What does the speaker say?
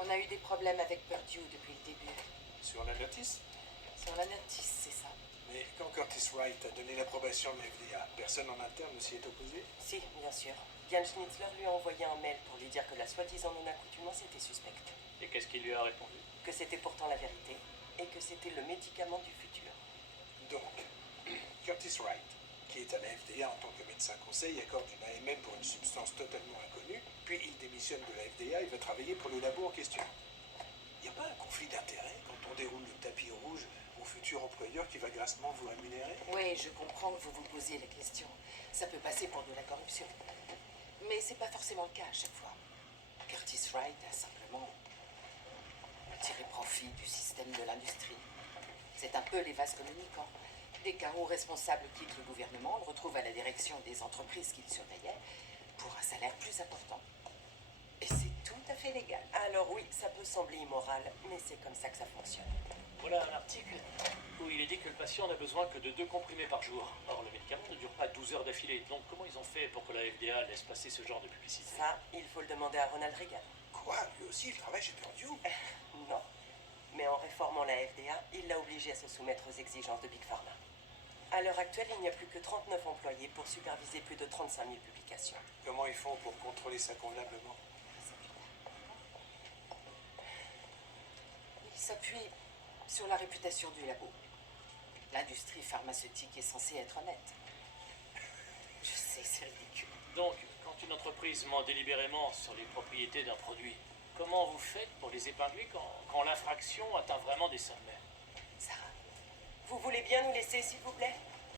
On a eu des problèmes avec Purdue depuis le début. Sur la notice? Sur la notice, c'est ça. Mais quand Curtis Wright a donné l'approbation de la FDA, personne en interne ne s'y est opposé? Si, bien sûr. Diane Schnitzler lui a envoyé un mail pour lui dire que la soi-disant non-accoutumance était suspecte. Et qu'est-ce qu'il lui a répondu? Que c'était pourtant la vérité, et que c'était le médicament du futur. Donc, Curtis Wright, qui est à la FDA en tant que médecin conseil, accorde une AMM pour une substance totalement inconnue, puis il démissionne de la FDA et va travailler pour le labo en question. Il n'y a pas un conflit d'intérêts quand on déroule le tapis rouge au futur employeur qui va grassement vous rémunérer? Oui, je comprends que vous vous posiez la question. Ça peut passer pour de la corruption. Mais c'est pas forcément le cas à chaque fois. Curtis Wright a simplement tiré profit du système de l'industrie. C'est un peu les vases communicants. Dès qu'un haut responsable quitte le gouvernement, on le retrouve à la direction des entreprises qu'il surveillait pour un salaire plus important. Et c'est tout à fait légal. Alors oui, ça peut sembler immoral, mais c'est comme ça que ça fonctionne. Voilà un article où il est dit que le patient n'a besoin que de 2 comprimés par jour. Or, le médicament ne dure pas 12 heures d'affilée. Donc, comment ils ont fait pour que la FDA laisse passer ce genre de publicité? Ça, il faut le demander à Ronald Reagan. Quoi? Lui aussi, il travaille chez Purdue? Non. Mais en réformant la FDA, il l'a obligé à se soumettre aux exigences de Big Pharma. À l'heure actuelle, il n'y a plus que 39 employés pour superviser plus de 35 000 publications. Comment ils font pour contrôler ça convenablement? Il s'appuie sur la réputation du labo. L'industrie pharmaceutique est censée être honnête. Je sais, c'est ridicule. Donc, quand une entreprise ment délibérément sur les propriétés d'un produit, comment vous faites pour les épingler quand l'infraction atteint vraiment des sommets? Sarah, Vous voulez bien nous laisser, s'il vous plaît?